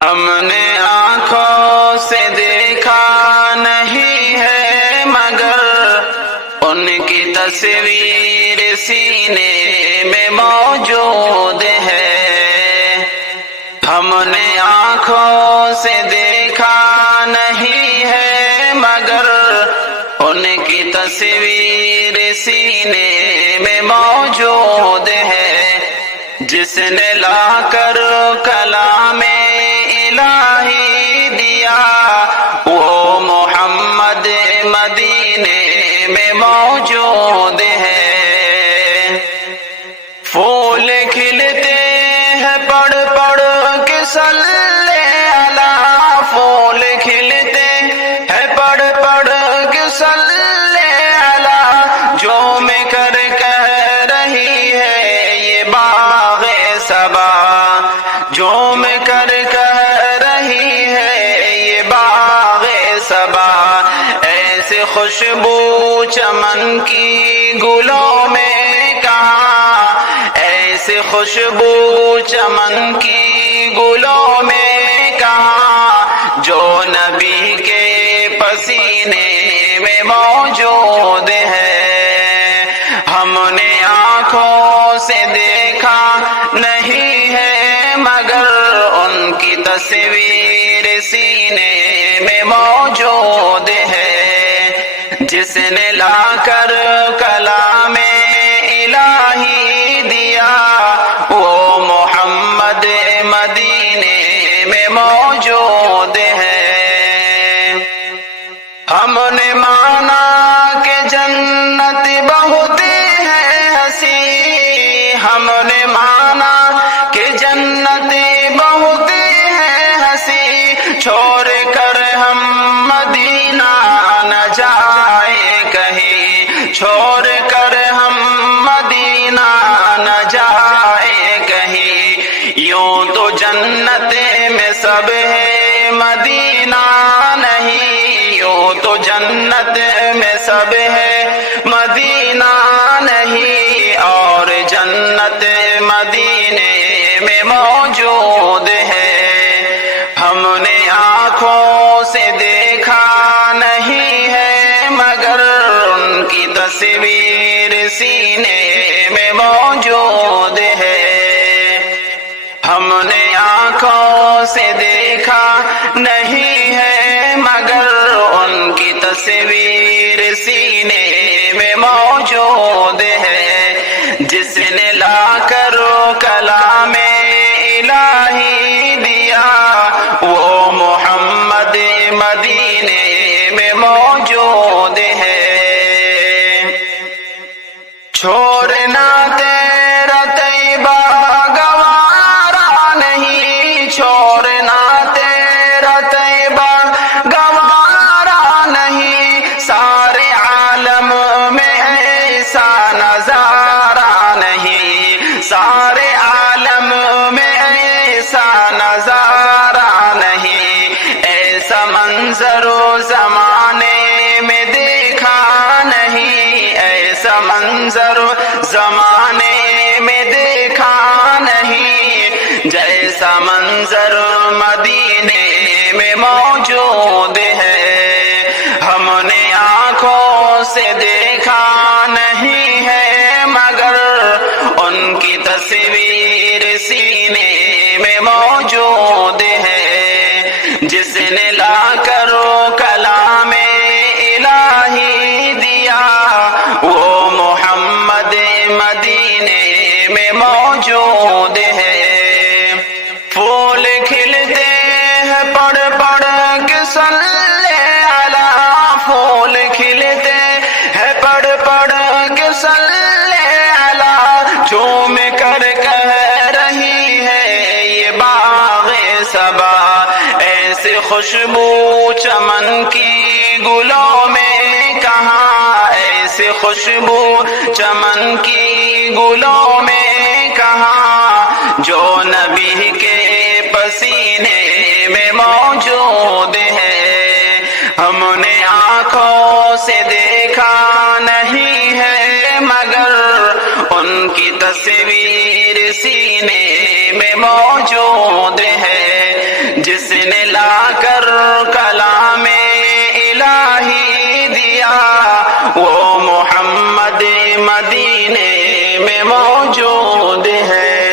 ہم نے آنکھوں سے دیکھا نہیں ہے مگر ان کی تصویر سینے میں موجود ہے۔ ہم نے آنکھوں سے دیکھا نہیں ہے مگر ان کی تصویر سینے میں موجود ہے۔ جس نے لا کر کلام الہی دیا وہ محمد مدینے میں موجود ہے۔ پھول کھلتے ہیں پڑھ پڑھ کے صلی علی، پھول کھلتے ہیں پڑھ پڑھ کے صلی علی، جو میں کر کہہ رہی ہے یہ باغ صبا، جو میں کر کہہ رہی ہے یہ باغ صبا۔ ایسے خوشبو چمن کی گلوں میں کہاں، ایسے خوشبو چمن کی گلوں میں کہاں، جو نبی کے پسینے میں موجود ہے۔ ہم نے آنکھوں سے دیکھا نہیں ہے مگر ان کی تصویر سینے میں موجود ہے۔ جس نے لا کر کلام الہی دیا وہ محمد مدینے میں موجود ہے۔ ہم نے مانا کہ جنت بہت ہے حسین، ہم نے مانا کہ جنت بہت ہے حسین، چھوڑ کر ہم مدینہ نہ جائیں کہیں، چھوڑ کر ہم مدینہ نہ جائیں کہیں۔ یوں تو جنت میں سب ہے مدینہ نہیں، یوں تو جنت میں سب ہے مدینہ نہیں، اور جنت مدینے میں موجود ہے۔ ہم نے آنکھوں سے دیکھا نہیں ہے مگر ان کی تصویر سینے میں موجود ہے۔ ہم نے آنکھوں سے دیکھا نہیں ہے مگر ان کی تصویر سینے میں موجود ہے۔ جس نے لا کر کلام الہی دیا وہ محمد مدینے میں موجود ہے۔ چھوڑنا تیرا طیبہ گوارا نہیں، چھوڑنا تیرا طیبہ گوارا نہیں، سارے عالم میں ایسا نظارہ نہیں، سارے عالم میں ایسا نظارہ نہیں، ایسا منظر و زمانے میں دیکھا نہیں، ایسا منظر و زمانے میں دیکھا نہیں، جیسا منظر مدینے میں موجود ہے۔ ہم نے آنکھوں سے دیکھا نہیں ہے مگر ان کی تصویر سینے میں موجود ہے۔ جس نے لا کر کلام الہی دیا وہ محمد مدینے میں موجود ہے۔ پھول کھلتے ہیں پڑھ پڑھ کے صلی علی، پھول کھلتے ہیں پڑھ پڑھ کے صلی علی، جھوم کر کہہ رہی ہے یہ باغ صبا۔ ایسے خوشبو چمن کی گلوں میں کہاں، ایسے خوشبو چمن کی گلوں میں کہاں، جو نبی کے پسینے میں موجود ہے۔ ہم نے آنکھوں سے دیکھا نہیں ہے مگر ان کی تصویر سینے میں موجود ہے۔ جس نے لا کر کلام الہی دیا وہ محمد مدینے میں موجود ہے۔